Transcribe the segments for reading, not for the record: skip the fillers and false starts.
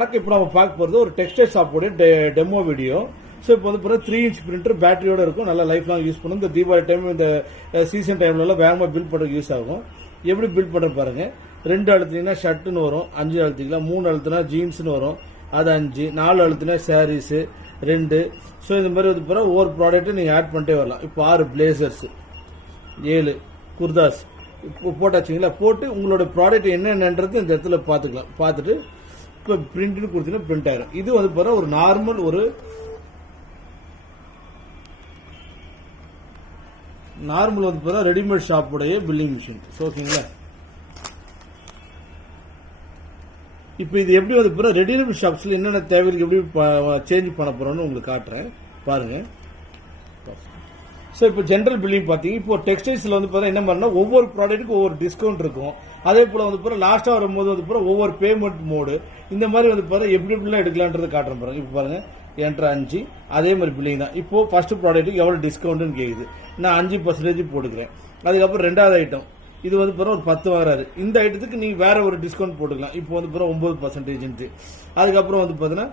வணக்கம். இப்போ நம்ம பார்க்க போகிறது ஒரு டெக்ஸ்டைல் ஷாப்போட டெமோ வீடியோ. ஸோ இப்போ வந்து 3 இன்ச் பிரிண்டர் பேட்டரியோட இருக்கும். நல்லா லைஃப் லாங் யூஸ் பண்ணும். இந்த தீபாவளி டைம் இந்த சீசன் டைம்ல வேகமாக பில் பண்ணுறதுக்கு யூஸ் ஆகும். எப்படி பில் பண்ணுற பாருங்க. 2 அழுத்தினா ஷர்ட்டுன்னு வரும், 5 அழுத்திக்கலாம், 3 அழுத்தினா ஜீன்ஸ்னு வரும், அது 5, 4 அழுத்தினா சாரீஸ் 2. ஸோ இந்த மாதிரி வந்து பிறகு ஒவ்வொரு ப்ராடக்ட்டும் நீங்கள் ஆட் பண்ணிட்டே வரலாம். இப்போ 6 பிளேசர்ஸ், 7 குர்தாஸ் போட்டாச்சுங்களா. போட்டு உங்களோட ப்ராடக்ட் என்னென்னன்றது இந்த இடத்துல பார்த்துக்கலாம். பார்த்துட்டு இப்போ பிரிண்ட்னு கொடுத்தீங்கன்னா பிரிண்ட் ஆயிரும். இது வந்து பாருங்க ஒரு நார்மல் வந்து பாருங்க ரெடிமேட் ஷாப்புடைய பில்லிங் மிஷின். ஓகேங்களா. இப்போ இது எப்படி வந்து பாருங்க ரெடிமேட் ஷாப்ஸ்ல என்னென்ன தேவைகளுக்கு எப்படி சேஞ்ச் பண்ண போறோம்னு உங்களுக்கு காட்டுறேன் பாருங்க. ஸோ இப்போ ஜென்ரல் பில்லிங் பார்த்தீங்க. இப்போ டெக்ஸ்டைல்ஸ்ல வந்து பாருங்க என்ன பண்ணா ஒவ்வொரு ப்ராடக்ட்டுக்கு ஒவ்வொரு டிஸ்கவுண்ட் இருக்கும். அதே போல வந்து பாருங்க லாஸ்டா வரும்போது வந்து பாருங்க ஒவ்வொரு பேமெண்ட் மோடு இந்த மாதிரி வந்து பாருங்க எப்படி எப்படிலாம் எடுக்கலான்றது காட்டுறேன் பாருங்க. இப்போ பாருங்க என்ட்ரு 5 அதே மாதிரி பில்லிங் தான். இப்போ ஃபர்ஸ்ட் ப்ராடக்ட்டுக்கு எவ்வளவு டிஸ்கவுண்ட்னு கேக்குது. நான் 5% போட்டுக்கிறேன். அதுக்கப்புறம் ரெண்டாவது ஐட்டம் இது வந்து பாருங்க ஒரு 10 வாங்குறாரு. இந்த ஐட்டத்துக்கு நீங்க வேற ஒரு டிஸ்கவுண்ட் போட்டுக்கலாம். இப்போ வந்து பாருங்க 9%. அதுக்கப்புறம் வந்து பாத்தீங்கன்னா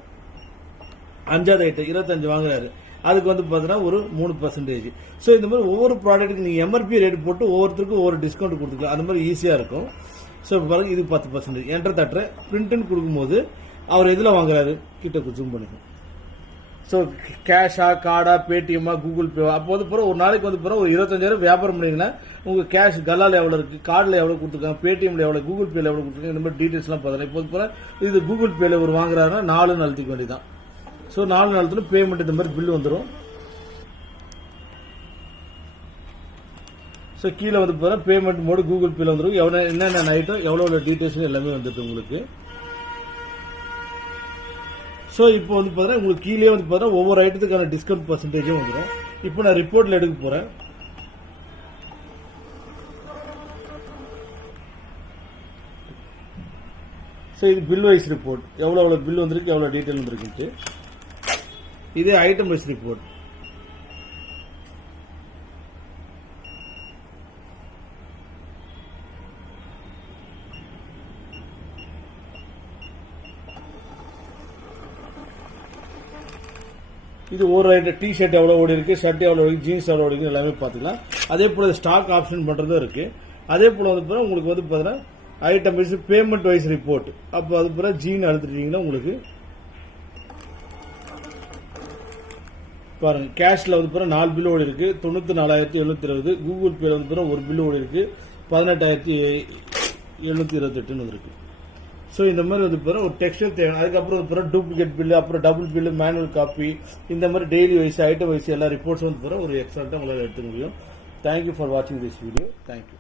5வது ஐட்டம் 25 வாங்குறாரு. அதுக்கு வந்து பாத்தீங்கன்னா ஒரு 3%. ஸோ இந்த மாதிரி ஒவ்வொரு ப்ராடக்ட்டுக்கு நீங்க எம்ஆர்பி ரேட் போட்டு ஒவ்வொருத்தருக்கும் ஒவ்வொரு டிஸ்கவுண்ட் கொடுத்துக்கலாம். அந்த மாதிரி ஈஸியா இருக்கும். ஸோ பாருங்க இது 10%. என்டர் தட்டுற பிரிண்ட்னு கொடுக்கும்போது அவர் எதுல வாங்குறாரு கிட்ட ஜூம் பண்ணிக்கும். ஸோ கேஷா, கார்டா, பேடிஎம்மா, கூகுள் பேவா. அப்போ வந்து பிறகு ஒரு நாளைக்கு வந்து பிறகு ஒரு 25,000 வியாபாரம் பண்ணீங்கன்னா உங்க கேஷ் கல்லால எவ்வளவு இருக்கு, கார்டுல எவ்வளவு கொடுத்துருக்காங்க, பேடிஎம்ல எவ்வளவு, கூகுள் பேல எவ்வளவு கொடுத்துருக்காங்க, இந்த மாதிரி டீடைல்ஸ் எல்லாம் பார்த்தா இப்போ பிறகு இது கூகுள் பேல ஒரு வாங்குறாருன்னா 4 அழுத்திக்க வேண்டியதான். ஸோ 4 நாளத்துல பேமெண்ட் இந்த மாதிரி பில் வந்துடும். ஸோ கீழே வந்து பாருங்க பேமெண்ட் மோடு கூகுள் பேல வந்துடும். எவ்வளோ என்னென்ன ஐட்டம் எவ்வளோ டீடைல்ஸ் எல்லாமே வந்துட்டு உங்களுக்கு. ஸோ இப்போ வந்து பாத்தீங்கன்னா உங்களுக்கு கீழே வந்து பாத்தீங்கன்னா ஒவ்வொரு ஐட்டத்துக்கான டிஸ்கவுண்ட் பர்சன்டேஜும் வந்துடும். இப்போ நான் ரிப்போர்ட்ல எடுக்க போறேன். ஸோ இது பில் வைஸ் ரிப்போர்ட். எவ்வளவு பில் வந்திருக்கு, எவ்வளவு டீடைல் வந்திருக்கு. இது ஐட்டம் வைஸ் ரிப்போர்ட். இது ஒரு ஐட்டம் டி ஷர்ட் எவ்வளவு ஓடி இருக்கு, ஷர்ட் எவ்வளவு இருக்கு, ஜீன்ஸ் எவ்வளவு இருக்கு எல்லாமே பாத்துக்கலாம். அதே போல ஸ்டாக் ஆப்ஷன் பண்றதும் இருக்கு. அதே போல வந்து உங்களுக்கு வந்து பாத்தீங்கன்னா item wise payment wise report. அப்போ அது பிறகு ஜீன் அழுத்திட்டீங்கன்னா உங்களுக்கு பாருங்க கேஷ்ல வந்து பிறகு 4 பில் ஓடி இருக்கு, 94,720. கூகுள் பேல வந்து பிறகு ஒரு பில் ஓடி இருக்கு, 18,728 இருக்கு. ஸோ இந்த மாதிரி வந்து பிறகு ஒரு டெக்ஸ்டைல் தேவை. அதுக்கப்புறம் பிறகு டூப்ளிகேட் பில், அப்புறம் டபுள் பில், மேனுவல் காப்பி, இந்த மாதிரி டெய்லி வைஸ் ஐட்டம் வைஸ் எல்லா ரிப்போர்ட்ஸ் வந்து பிறகு ஒரு எக்ஸாக்டா உங்களால் எடுத்துக்க முடியும். தேங்க்யூ ஃபார் வாட்சிங் திஸ் வீடியோ. தேங்க்யூ.